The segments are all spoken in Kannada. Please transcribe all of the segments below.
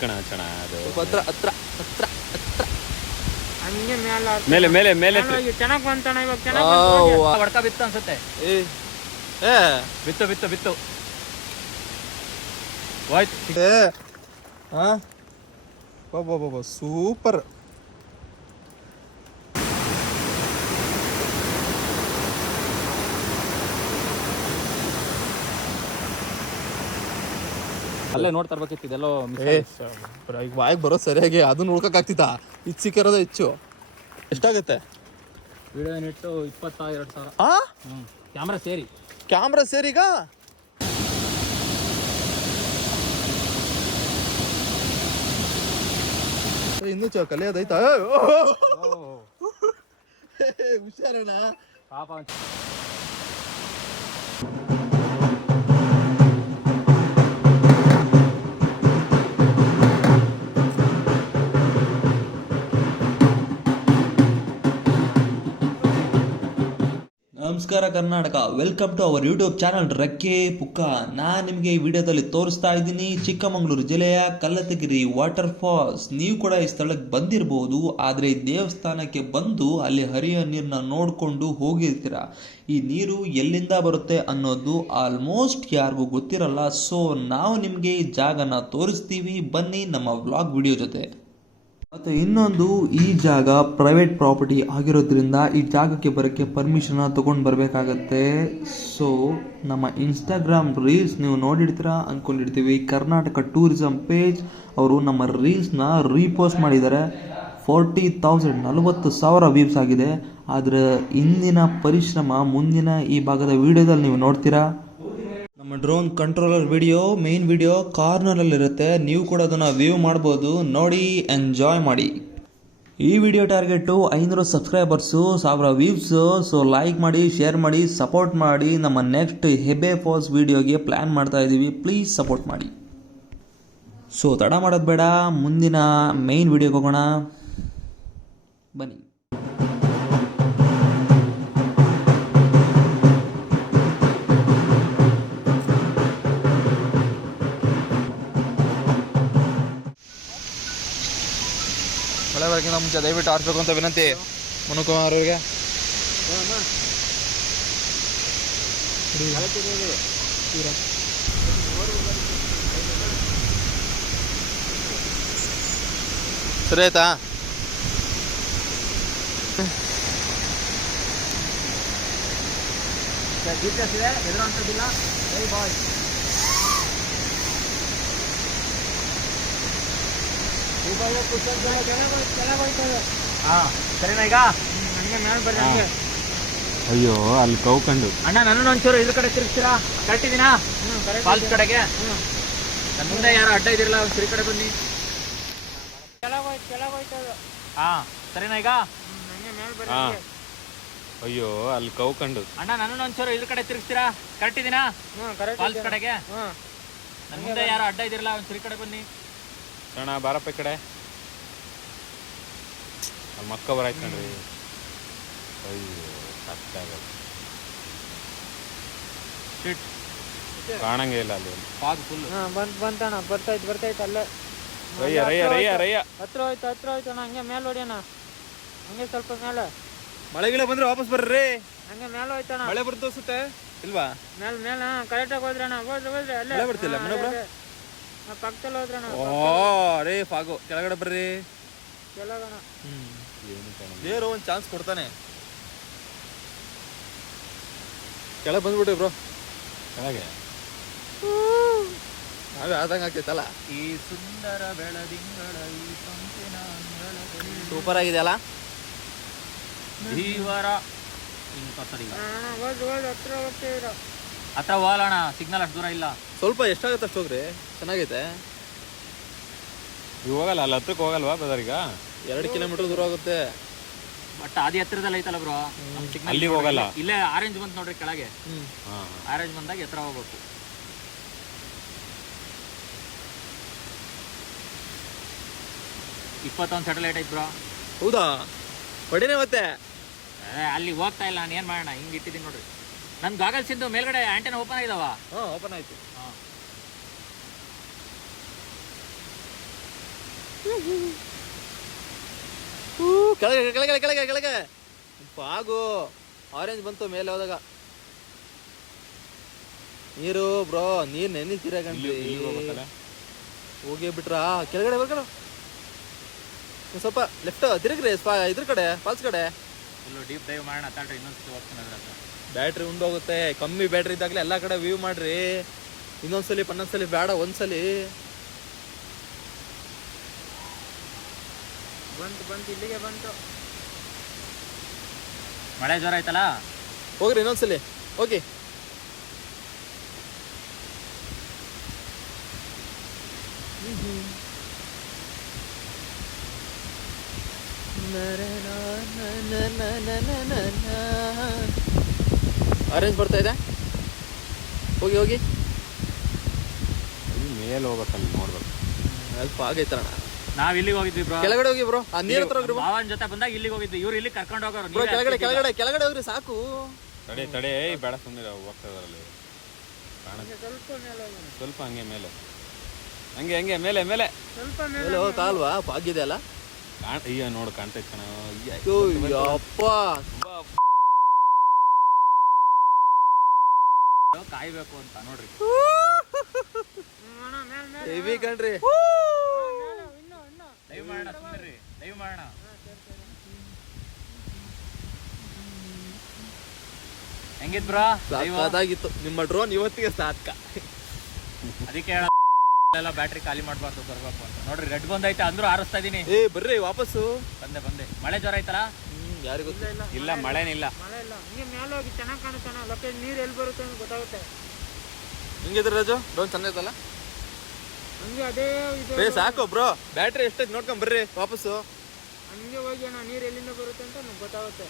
ಕಣ ಚಣ ಅದು ಹತ್ರ ಹತ್ರ ಹತ್ರ ಹತ್ರ ಹಂಗೆ ಮೇಲೆ ಮೇಲೆ ಮೇಲೆ ಚೆನ್ನಾಗಿ ಬಂತಣ ಇವಾಗ ಚೆನ್ನಾಗಿ ಹೊಡ್ಕ ಬಿತ್ತು ಅನ್ಸುತ್ತೆ. ಬಿತ್ತು ಬಿತ್ತು ಬಿತ್ತು ಸೂಪರ್. ಅಲ್ಲೇ ನೋಡ್ತಾ ಇರ್ಬೇಕಿತ್ತು ಇದೆಲ್ಲೋ ಈಗ ಬಾಯಿಗೆ ಬರೋದು ಸರಿಯಾಗಿ ಅದನ್ನ ಉಳ್ಕಕ್ಕಾಗ್ತಿತ್ತ. ಇದು ಸಿಕ್ಕಿರೋದು ಹೆಚ್ಚು. ಎಷ್ಟಾಗುತ್ತೆ ವಿಡಿಯೋ ನೆಟ್ಟು 22,000. ಕ್ಯಾಮ್ರಾ ಸೇರಿ ಕ್ಯಾಮ್ರಾ ಸೇರಿಗ ಇನ್ನೂ ಕಲಿಯೋದೈತಾ? ಹುಷಾರಣ್ಣ ಪಾಪ. ನಮಸ್ಕಾರ Karnataka, welcome to our YouTube channel Rekke Pukka. ನಾನು ನಿಮಗೆ ಈ ವಿಡಿಯೋದಲ್ಲಿ ತೋರಿಸ್ತಾ ಇದ್ದೀನಿ ಚಿಕ್ಕಮಗಳೂರು ಜಿಲ್ಲೆಯ ಕಲ್ಲತಗಿರಿ ವಾಟರ್ ಫಾಲ್ಸ್. ನೀವು ಕೂಡ ಈ ಸ್ಥಳಕ್ಕೆ ಬಂದಿರಬಹುದು, ಆದರೆ ಈ ದೇವಸ್ಥಾನಕ್ಕೆ ಬಂದು ಅಲ್ಲಿ ಹರಿಯೋ ನೀರನ್ನ ನೋಡಿಕೊಂಡು ಹೋಗಿರ್ತೀರ. ಈ ನೀರು ಎಲ್ಲಿಂದ ಬರುತ್ತೆ ಅನ್ನೋದು ಆಲ್ಮೋಸ್ಟ್ ಯಾರಿಗೂ ಗೊತ್ತಿರಲ್ಲ. ಸೊ ನಾವು ನಿಮಗೆ ಈ ಜಾಗನ ತೋರಿಸ್ತೀವಿ, ಬನ್ನಿ ನಮ್ಮ ವ್ಲಾಗ್ ವಿಡಿಯೋ ಜೊತೆ. ಮತ್ತು ಇನ್ನೊಂದು, ಈ ಜಾಗ ಪ್ರೈವೇಟ್ ಪ್ರಾಪರ್ಟಿ ಆಗಿರೋದ್ರಿಂದ ಈ ಜಾಗಕ್ಕೆ ಬರೋಕ್ಕೆ ಪರ್ಮಿಷನ್ನ ತೊಗೊಂಡು ಬರಬೇಕಾಗತ್ತೆ. ಸೊ ನಮ್ಮ ಇನ್ಸ್ಟಾಗ್ರಾಮ್ ರೀಲ್ಸ್ ನೀವು ನೋಡಿರ್ತೀರಾ ಅಂದ್ಕೊಂಡಿರ್ತೀವಿ. ಕರ್ನಾಟಕ ಟೂರಿಸಂ ಪೇಜ್ ಅವರು ನಮ್ಮ ರೀಲ್ಸ್ನ ರೀಪೋಸ್ಟ್ ಮಾಡಿದ್ದಾರೆ. 40,000 40,000 ವ್ಯೂಸ್ ಆಗಿದೆ. ಆದರೆ ಇಂದಿನ ಪರಿಶ್ರಮ ಮುಂದಿನ ಈ ಭಾಗದ ವಿಡಿಯೋದಲ್ಲಿ ನೀವು ನೋಡ್ತೀರಾ. ನಮ್ಮ drone controller video, main video ಕಾರ್ನರಲ್ಲಿರುತ್ತೆ. ನೀವು ಕೂಡ ಅದನ್ನು ವ್ಯೂ ಮಾಡ್ಬೋದು, ನೋಡಿ ಎಂಜಾಯ್ ಮಾಡಿ. ಈ video target 500 subscribers, 1000 views. So like ಮಾಡಿ, ಶೇರ್ ಮಾಡಿ, ಸಪೋರ್ಟ್ ಮಾಡಿ. ನಮ್ಮ ನೆಕ್ಸ್ಟ್ ಹೆಬ್ಬೆ ಫಾಲ್ಸ್ ವಿಡಿಯೋಗೆ ಪ್ಲ್ಯಾನ್ ಮಾಡ್ತಾ ಇದ್ದೀವಿ, ಪ್ಲೀಸ್ ಸಪೋರ್ಟ್ ಮಾಡಿ. ಸೊ ತಡ ಮಾಡೋದು ಬೇಡ, ಮುಂದಿನ ಮೇನ್ ವಿಡಿಯೋಗೆ ಹೋಗೋಣ ಬನ್ನಿ. ಮಳೆ ಬರೋಕ್ಕಿಂತ ಮುಂಚೆ ದಯವಿಟ್ಟು ಆರಿಸ್ಬೇಕು ಅಂತ ವಿನಂತಿ ಮನುಕುಮಾರ್ ಅವರಿಗೆ. ಸರಿ ಆಯ್ತಾ? ಎದುರಂತದಿಲ್ಲ. ಸರಿನಾ ಈಗ? ಹಂಗೆ ಮೇಲೆ ಬರ್ರಿ ಹಂಗೆ. ಅಯ್ಯೋ ಅಲ್ಲಿ ಕೌಕಂಡು ಅಣ್ಣ ನನ್ನ ಒಂಚೂರು ಇದ್ರ ಕಡೆ ತಿರುಗಿಸ್ತೀರಾ? ಕರೆಕ್ಟ್ ಇದೀನಾ? ಫಾಲ್ಸ್ ಕಡೆಗೆ. ನನ್ನ ಮುಂದೆ ಯಾರು ಅಡ್ಡ ಇದಿರಲ್ಲ, ಒಂಚೂರು ಈ ಕಡೆ ಬನ್ನಿ. ಸರಿನಾ ಈಗ? ಹಂಗೆ ಮೇಲೆ ಬರ್ರಿ. ಅಯ್ಯೋ ಅಲ್ಲಿ ಕೌಕಂಡು ಅಣ್ಣ ನನ್ನ ಒಂಚೂರು ಇದ್ರ ಕಡೆ ತಿರುಗಿಸ್ತೀರಾ? ಕರೆಕ್ಟ್ ಇದೀನಾ? ಫಾಲ್ಸ್ ಕಡೆಗೆ. ನನ್ನ ಮುಂದೆ ಯಾರು ಅಡ್ಡ ಇದಿರಲ್ಲ, ಒಂಚೂರು ಈ ಕಡೆ ಬನ್ನಿ. ಅಣ್ಣ ಬಾರಪ್ಪ ಈ ಕಡೆ. ಅಲ್ಲಿ ಮಕ್ಕ ಬರಾಯ್ತು ಕಣ್ರಿ. ಅಯ್ಯೋ ಸಾಕಾಗಲ್ಲ, ಕಾಣಂಗೇ ಇಲ್ಲ ಅಲ್ಲಿ. ಫಾಗ್ ಫುಲ್ ಬಂತಣ್ಣ. ಬರ್ತೈತೆ ಅಲ್ಲೇ. ರಯ್ಯ ರಯ್ಯ ರಯ್ಯ ರಯ್ಯ ಹತ್ರ ಹೋಯ್ತು ಅಣ್ಣ. ಹಂಗೆ ಮೇಲೆ ಹೊಡಿಯೋಣ, ಹಂಗೆ ಸ್ವಲ್ಪ ಮೇಲೆ. ಮಳೆಗಿಳೆ ಬಂದ್ರೆ ವಾಪಸ್ ಬರ್ರಿ. ಹಂಗೆ ಮೇಲೆ ಹೋಯ್ತಣ್ಣ. ಮಳೆ ಬರ್ತದೆ ಅನ್ಸುತ್ತೆ ಇಲ್ವಾ? ಮೇಲೆ ಕರೆಕ್ಟಾಗಿ ಹೋದ್ರಣ್ಣ. ಹೋದ್ರಿ ಅಲ್ಲೇ ಮಳೆ ಬರ್ತಿಲ್ಲ ಮನೋಬ್ರ. ಪಕ್ಕದಲ್ಲಿ ಹೋದ್ರಣ್ಣ. ರೇ ಫಾಗು ಕೆಳಗಡೆ ಬರ್ರಿ. ಕೆಳಗಣ ದೇವ್ರು ಒಂದು ಚಾನ್ಸ್ ಕೊಡ್ತಾನೆ. ಕೆಳಗೆ ಬಂದ್ಬಿಟ್ರಿ ಬ್ರೋ. ಕೆಳಗೆ ನಾವೇ ಆದಂಗೆ ಆಗ್ತೈತಲ್ಲ. ಈ ಸುಂದರ ಬೆಳದಿಂಗಳ ಈ ಸಂಪಿನ ಅಂಗಳದಲ್ಲಿ ಸೂಪರ್ ಆಗಿದೆ ಅಲ್ಲ. ಧೀವರ ಹತ್ರ ಹೋಗ್ತಿದ್ರ. ಹತ್ರ ಹೋಗೋಣ, ಸಿಗ್ನಲ್ ಅಷ್ಟು ದೂರ ಇಲ್ಲ. ಸ್ವಲ್ಪ ಎಷ್ಟಾಗುತ್ತೆ ಅಷ್ಟು ಹೋಗ್ರಿ, ಚೆನ್ನಾಗೈತೆ. ಈಗ ಹೋಗಲ್ಲ, ಅಲ್ಲಿ ಹತ್ರಕ್ಕೆ ಹೋಗಲ್ವಾ ಬ್ರದರ್? ಈಗ 2 ಕಿಲೋಮೀಟರ್ ದೂರ ಆಗುತ್ತೆ. ಬಟ್ ಅದೇ ಹತ್ರದಲ್ಲಿ ಐತಲ್ಲ ಬ್ರೋ. ಅಲ್ಲಿ ಹೋಗಲ್ಲ. ಇಲ್ಲೇ ಆರೆಂಜ್ ಬಂತು ನೋಡ್ರಿ ಕೆಳಗೆ. ಆರೆಂಜ್ ಬಂದಾಗ ಎತ್ತರ ಹೋಗ್ಬೇಕು. 21 ಸ್ಯಾಟಲೈಟ್ ಐತ್ ಬ್ರೋ. ಹೌದಾ? ಹೊಡಿನೇ ಮತ್ತೆ ಅಲ್ಲಿ ಹೋಗ್ತಾ ಇಲ್ಲ. ನಾನು ಏನ್ ಮಾಡೋಣ, ಹಿಂಗೆ ಇಟ್ಟಿದ್ದೀನಿ ನೋಡ್ರಿ. ನನ್ನ ಗಾಗಲ್ಸ್ ಇಂದು ಮೇಲ್ಗಡೆ ಆಂಟೆನಾ ಓಪನ್ ಆಗಿದಾವ. ಓಪನ್ ಆಯ್ತು. ಕೆಳಗೆ ಕೆಳಗೆ ಕೆಳಗೆ ಕೆಳಗೆ ಬಾಗು. ಆರೆಂಜ್ ಬಂತು ಮೇಲೆ ಹೋದಾಗ. ನೀರು ಬ್ರೋ, ನೀರ್ ನೆನಿತೀರ ಗಂಟ್ರಿ. ಹೋಗಿ ಬಿಟ್ರಾ ಕೆಳಗಡೆ ಬರ್ಕಡ. ಸ್ವಲ್ಪ ಲೆಫ್ಟ್ ತಿರುಗ್ರಿ ಇದ್ರ ಕಡೆ, ಫಾಲ್ಸ್ ಕಡೆ. ಡೀಪ್ ಡೈವ್ ಮಾಡೋಣ ತಾಳ್ರಿ, ಇನ್ನೊಂದ್ಸತಿ ಹೋಗ್ತಾನೆ. ಬ್ಯಾಟ್ರಿ ಉಂಡೋಗುತ್ತೆ. ಕಮ್ಮಿ ಬ್ಯಾಟ್ರಿ ಇದ್ದಾಗಲೇ ಎಲ್ಲ ಕಡೆ ವ್ಯೂ ಮಾಡ್ರಿ. ಇನ್ನೊಂದ್ಸಲಿ ಪನ್ನೊಂದ್ಸಲಿ ಬೇಡ, ಒಂದ್ಸಲಿ. ಬಂತು ಇಲ್ಲಿಗೆ ಬಂತು. ಮಳೆ ಜ್ವರ ಆಯ್ತಲ್ಲ, ಹೋಗ್ರಿ ಇನ್ನೊಂದ್ಸಲಿ ಹೋಗಿ. ಆರೆಂಜ್ ಬರ್ತಾ ಇದೆ. ಹೋಗಿ ಹೋಗಿ ಮೇಲೆ ಹೋಗ್ಬೇಕಲ್ಲಿ ನೋಡ್ಬೇಕು. ಅಲ್ಪ ಆಗೈತಣ್ಣ. ನಾವ್ ಇಲ್ಲಿಗೆ ಹೋಗಿದ್ವಿ ಬ್ರೋ. ಕೆಳಗಡೆ ಹೋಗಿ ಬ್ರೋ, ಆ ನೀರ್ ಹತ್ರ ಹೋಗ್ರಿ. ಮಾವನ್ ಜೊತೆ ಬಂದಾಗ ಇಲ್ಲಿಗೆ ಹೋಗಿದ್ವಿ, ಇವ್ರು ಇಲ್ಲಿ ಕರ್ಕೊಂಡು ಹೋಗೋರು. ಬ್ರೋ ಕೆಳಗಡೆ ಕೆಳಗಡೆ ಕೆಳಗಡೆ ಹೋಗ್ರಿ ಸಾಕು. ತಡೆ ತಡೆ, ಬೇಡ ಸುಮ್ಮನೆ ಹೋಗ್ತಾ ಇದಾರಲ್ಲಿ. ಸ್ವಲ್ಪ ಹಂಗೆ ಮೇಲೆ, ಹಂಗೆ ಹಂಗೆ ಮೇಲೆ ಮೇಲೆ ಮೇಲೆ ಹೋಗಕ್ಕಾಗಲ್ವಾ? ಆಗಿದೆ ಅಲ್ಲ. ಈಗ ನೋಡು ಕಾಣ್ತೈತೆ ಕಣ. ಅಪ್ಪ ಕಾಯ್ಬೇಕು ಅಂತ ನೋಡ್ರಿ. ಹೆವಿ ಕಣ್ರಿ. ದಯವು ಮಾಡೋಣ, ಸುಮ್ಮನೆ ದಯವು ಮಾಡೋಣ. ಹೆಂಗಿತ್ ಬ್ರೋ? ಸಾಕಾಗಿತ್ತು ನಿಮ್ಮ ಡ್ರೋನ್ ಇವತ್ತಿಗೆ ಸಾಕ. ಅದಕ್ಕೆ ಎಲ್ಲ ಬ್ಯಾಟ್ರಿ ಖಾಲಿ ಮಾಡ್ಬಾರ್ದು, ಬರ್ಬೇಕು ಅಂತ. ನೋಡ್ರಿ ರೆಡ್ ಬಂದೈತೆ ಅಂದ್ರೂ ಆರಿಸ್ತಾ ಇದೀನಿ. ಏ ಬರ್ರಿ ವಾಪಸ್ಸು. ಬಂದೆ. ಮಳೆ ಜ್ವರ ಆಯ್ತಲ್ಲ? ಯಾರಿಗೂ ಗೊತ್ತಿಲ್ಲ. ಇಲ್ಲ ಮಳೆನಿಲ್ಲ. ಮಳೆ ಇಲ್ಲ. ಹಿಂಗೆ ಮೇಲೆ ಹೋಗಿ ಚೆನ್ನಾಗಿ ಕಾಣುತ್ತಾನ. ಲೊಕೇಶನ್ ನೀರು ಎಲ್ಲಿ ಬರುತ್ತೆ ಅಂತ ಗೊತ್ತಾಗುತ್ತೆ. ಹಿಂಗಿದ್ರೆ ರಾಜು ಡ್ರೋನ್ ಚೆನ್ನಾಗೈತಲ್ಲ. ಹಂಗೆ ಅದೇ ಏ ಸಾಕು ಬ್ರೋ, ಬ್ಯಾಟ್ರಿ ಎಷ್ಟೈತೆ ನೋಡ್ಕೊಂಡ್ ಬರ್ರಿ ವಾಪಸ್ಸು. ಹಂಗೆ ಹೋಗಿ ಅಣ್ಣ, ನೀರು ಎಲ್ಲಿಂದ ಬರುತ್ತೆ ಅಂತ ನಮ್ಗೆ ಗೊತ್ತಾಗುತ್ತೆ.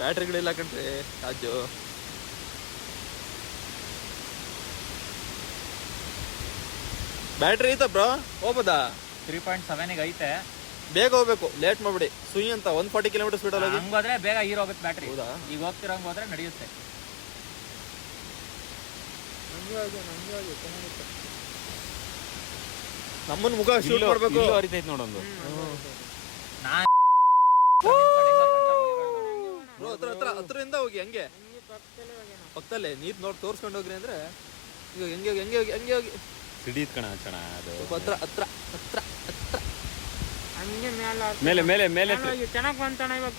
ಬ್ಯಾಟ್ರಿಗಳಿಲ್ಲ ಕಣ್ರಿ ರಾಜು. ಬ್ಯಾಟ್ರಿ ಐತ ಬ್ರೋ, ಹೋಗ್ಬೋದಾ? 3.7 ಐತೆ. ಬೇಗ ಹೋಗ್ಬೇಕು, ಲೇಟ್ ಮಾಡ್ಬಿಡಿ. ಸುಯಿ ಅಂತ 140 ಕಿಲೋಮೀಟರ್ ಸ್ಪೀಡ್ ಅಲ್ಲಿ ಹಂಗೋದ್ರೆ ಬೇಗ ಹೀರೋ ಹೋಗುತ್ತೆ ಬ್ಯಾಟ್ರಿ. ಹೌದಾ? ಈಗ ಹೋಗ್ತಿರಂಗ್ ಹೋದ್ರೆ ನಡೆಯುತ್ತೆ. ನಮ್ಮನ್ ಮುಖ ಶೂಟ್ ಮಾಡ್ಬೇಕು. ಹರಿತೈತೆ ನೋಡೊಂದು. ಬ್ರೋ ಹತ್ರದಿಂದ ಹೋಗಿ ಹಂಗೆ ಪಕ್ಕದಲ್ಲೇ ನೀರ್ ನೋಡಿ ತೋರ್ಸ್ಕೊಂಡು ಹೋಗ್ರಿ ಅಂದ್ರೆ. ಈಗ ಹೆಂಗೆ ಹೋಗಿ ಹೆಂಗೆ ಹೋಗಿ ಹೆಂಗೆ ಹೋಗಿ ಸಿಡೀತ್ ಕಣ ಚಣ ಅದು. ಹತ್ರ ಹತ್ರ ಹತ್ರ ಹತ್ರ ಹಂಗೆ ಮೇಲೆ ಮೇಲೆ ಮೇಲೆ ಚೆನ್ನಾಗಿ ಬಂತಣ. ಇವಾಗ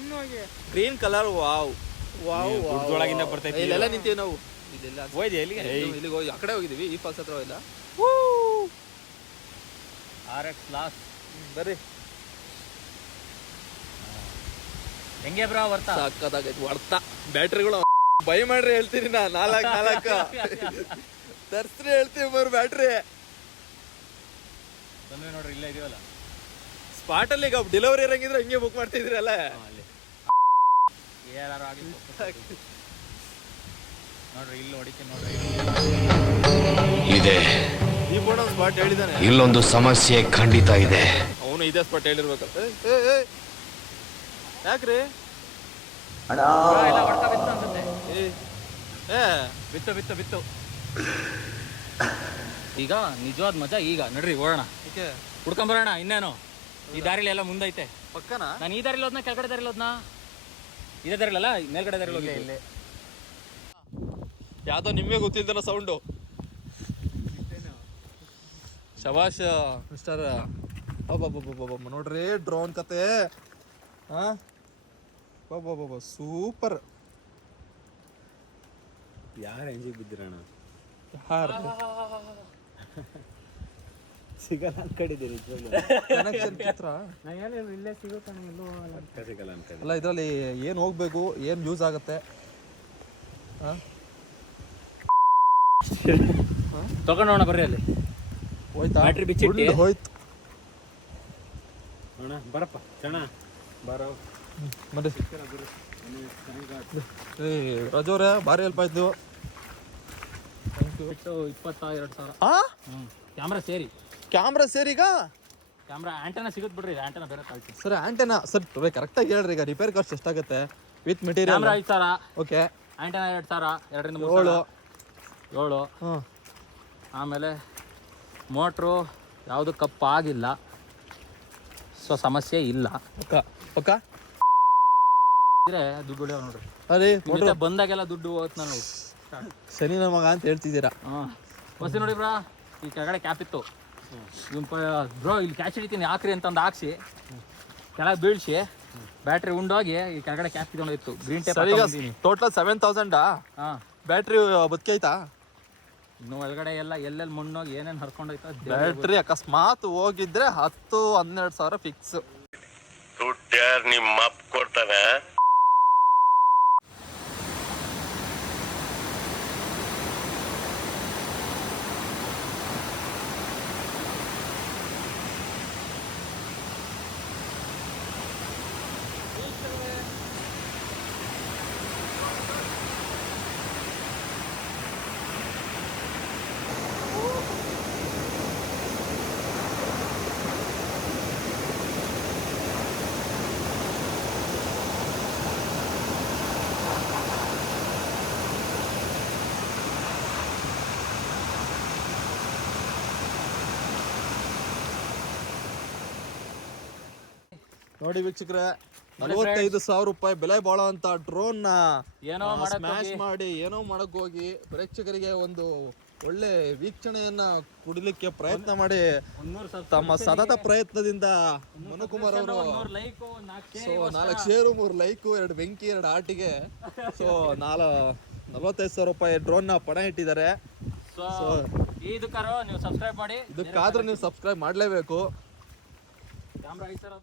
ಇನ್ನೂ ಹೋಗಿ ಗ್ರೀನ್ ಕಲರ್. Wow wow. ಗುಡ್ಡೊಳಗಿಂದ ಬರ್ತೈತಿ. ಇಲ್ಲೆಲ್ಲ ನಿಂತೀವಿ ನಾವು. ಇದೆಲ್ಲ ಹೋಯ್ದೆ ಎಲ್ಲಿಗೆ? ಇಲ್ಲಿಗೆ ಹೋಗಿ ಆ ಕಡೆ ಹೋಗಿದೀವಿ. ಈ ಫಾಲ್ಸ್ ಹತ್ರ ಇಲ್ಲ. RX last. ಬರ್ರಿ. ಹೆಂಗೆ ಬ್ರೋ ಬರ್ತಾ? ಸಕ್ಕತ್ತಾಗೈತೆ ಹೊಡ್ತಾ. ಬ್ಯಾಟ್ರಿಗಳು ಬೈ ಮಾಡ್ರಿ ಹೇಳ್ತೀನಿ ನಾ. 4 ತರ್ಸ್ರಿ ಹೇಳ್ತೀವಿ ಬರ್ ಬ್ಯಾಟ್ರಿ. ಬಂದ್ವಿ ನೋಡ್ರಿ, ಇಲ್ಲೇ ಇದೀವಲ್ಲ ಸ್ಪಾಟ್ ಅಲ್ಲಿ. ಈಗ ಡೆಲಿವರಿ ಇರಂಗಿದ್ರೆ ಹಿಂಗೆ ಬುಕ್ ಮಾಡ್ತಿದ್ರಲ್ಲ. ಏನಾರು ಆಗಿತ್ತು ನೋಡ್ರಿ, ಇಲ್ಲಿ ಹೊಡಿಕೆ ನೋಡ್ರಿ. ಇದೆ ದೀಪೋಣ ಸ್ಪಾಟ್ ಹೇಳಿದಾನೆ. ಇಲ್ಲೊಂದು ಸಮಸ್ಯೆ ಖಂಡಿತ ಇದೆ. ಅವನು ಇದೇ ಸ್ಪಾಟ್ ಹೇಳಿರ್ಬೇಕು. ಯಾಕ್ರಿ? ಎಲ್ಲ ಹೊಡ್ತಾ ಬಿತ್ತು ಅನ್ಸುತ್ತೆ. ಬಿತ್ತು ಈಗ ನಿಜವಾದ ಮಜಾ ಈಗ ನಡ್ರಿ ಹೋಗೋಣ, ಹುಡ್ಕೊಂಬರೋಣ. ಇನ್ನೇನು ಈ ದಾರಿಲಿ ಎಲ್ಲ ಮುಂದೈತೆ. ಪಕ್ಕನಾ? ನಾನು ಈ ದಾರಿಲಿ ಹೋದ್ನ, ಕೆಳಗಡೆ ದಾರಿಲಿ ಹೋದ್ನ? ಇದೇ ದಾರಿಲಲ್ಲ, ಮೇಲ್ಗಡೆ ದಾರಿಲಿ ಹೋಗಿ. ಯಾವ್ದೋ ನಿಮ್ಗೆ ಗೊತ್ತಿದ್ದನ ಸೌಂಡು. ಶಬಾಷ್ ಮಿಸ್ಟರ್. ಅಬ್ಬಬ್ಬಬ್ಬಬ್ಬ ನೋಡ್ರಿ ಡ್ರೋನ್ ಕತೆ. ಸೂಪರ್. ಯಾರ ಎಂಜಿಗೆ ಬಿದ್ದಿರಣ? ಸಿಗಲ್ಲ ಅನ್ಕೊಂಡಿದ್ದೀರಿ. ಕನೆಕ್ಷನ್ ಚಿತ್ರ ಇಲ್ಲೇ ಸಿಗುತ್ತಾನೆ, ಎಲ್ಲೋ ಸಿಗಲ್ಲ ಅನ್ಕೊಂಡು. ಅಲ್ಲ ಇದರಲ್ಲಿ ಏನು ಹೋಗ್ಬೇಕು, ಏನು ಯೂಸ್ ಆಗುತ್ತೆ? ತಗೊಂಡೋಣ ಬರ್ರಿ. ಅಲ್ಲಿ ಹೋಯ್ತಾ? ಬ್ಯಾಟ್ರಿ ಬಿಚ್ಚಿಟ್ಟಿ ಹೋಯ್ತು. ಅಣ್ಣ ಬರಪ್ಪ ಚಣ ಬರೋ. ಮತ್ತೆ ರಜೋರೆ ಭಾರಿ ಹೆಲ್ಪ್ ಆಯ್ತು. Thank you. 22,000. ಕ್ಯಾಮ್ರಾ ಸೇರಿ. ಕ್ಯಾಮ್ರಾ ಸೇರಿಗ ಕ್ಯಾಮ್ರಾ ಆಂಟೆನಾ ಸಿಗುತ್ತೆ ಬಿಡ್ರಿ. ಆಂಟೆನಾ ಬೇರೆ ಕಳ್ಸಿ ಸರ್. ಆಂಟೆನಾ ಸರ್ ಕರೆಕ್ಟಾಗಿ ಹೇಳ್ರಿ. ಈಗ ರಿಪೇರ್ ಕಾಸ್ಟ್ ಎಷ್ಟಾಗುತ್ತೆ with material? Camera 5,000. Okay. Antenna 2,000, 2 ರಿಂದ 3 7. 7. ಹ್ಞೂ. ಆಮೇಲೆ ಮೋಟ್ರು ಯಾವುದು ಕಪ್ಪಾಗಿಲ್ಲ, ಸೊ ಸಮಸ್ಯೆ ಇಲ್ಲ. ಪಕ್ಕ ಇದ್ರೆ ದುಡ್ಡು ಉಳಿಯವ ನೋಡ್ರಿ. ಅದೇ ಮತ್ತೆ ಬಂದಾಗೆಲ್ಲ ದುಡ್ಡು ಹೋಗುತ್ತೆ ನಾನು. ಶನಿ ನನ್ನ ಮಗ ಅಂತ ಹೇಳ್ತಿದ್ದೀರಾ. ಹಾಂ ಬಸ್ಸಿ ನೋಡಿ ಬ್ರಾ, ಈ ಕೆಳಗಡೆ ಕ್ಯಾಪ್ ಇತ್ತು. ಬ್ರೋ ಇಲ್ಲಿ ಕ್ಯಾಚ್ ಹಿಡಿತೀನಿ ಹಾಕ್ರಿ ಅಂತಂದು ಹಾಕ್ಸಿ ಕೆಳಗೆ ಬೀಳ್ಸಿ ಬ್ಯಾಟ್ರಿ ಉಂಡೋಗಿ ಈ ಕೆಳಗಡೆ ಕ್ಯಾಪ್ ಇತ್ತು. Green tape total 7,000. ಹಾಂ ಬ್ಯಾಟ್ರಿ ಬದುಕೈತಾ? ಇನ್ನು ಒಳಗಡೆ ಎಲ್ಲ ಎಲ್ಲೆಲ್ಲಿ ಮಣ್ಣೋಗಿ ಏನೇನು ಹರ್ಕೊಂಡೋಯ್ತು. ಬ್ಯಾಟ್ರಿ ಅಕಸ್ಮಾತ್ ಹೋಗಿದ್ರೆ 10-12 ಸಾವಿರ ಫಿಕ್ಸ್. ದುಡ್ಡು ನಿಮ್ಮ ಅಪ್ಪ ಕೊಡ್ತಾನೆ. ನೋಡಿ ವೀಕ್ಷಕರೇ, 45,000 ರೂಪಾಯಿ ಬೆಲೆ ಬಾಳೋ ಅಂತ ಡ್ರೋನ್ ನ ಏನೋ ಸ್ಮ್ಯಾಶ್ ಮಾಡಿ ಏನೋ ಮಾಡಕ್ ಹೋಗಿ ಪ್ರೇಕ್ಷಕರಿಗೆ ಒಂದು ಒಳ್ಳೆ ವೀಕ್ಷಣೆಯನ್ನ ಕುಡಿಲಿಕ್ಕೆ ಪ್ರಯತ್ನ ಮಾಡಿ ತಮ್ಮ ಸತತ ಪ್ರಯತ್ನದಿಂದ ಮನುಕುಮಾರ್ ಅವರು 4 ಶೇರು 3 ಲೈಕು 2 ಬೆಂಕಿ 2 ಆಟಿಗೆ ಸೊ 45,000 ರೂಪಾಯಿ ಡ್ರೋನ್ ನ ಪಣ ಇಟ್ಟಿದ್ದಾರೆ. ಇದಕ್ಕಾದ್ರೂ ನೀವು ಸಬ್ಸ್ಕ್ರೈಬ್ ಮಾಡಿ. ಇದಕ್ಕಾದ್ರೂ ನೀವು ಸಬ್ಸ್ಕ್ರೈಬ್ ಮಾಡಲೇಬೇಕು. Camera I sir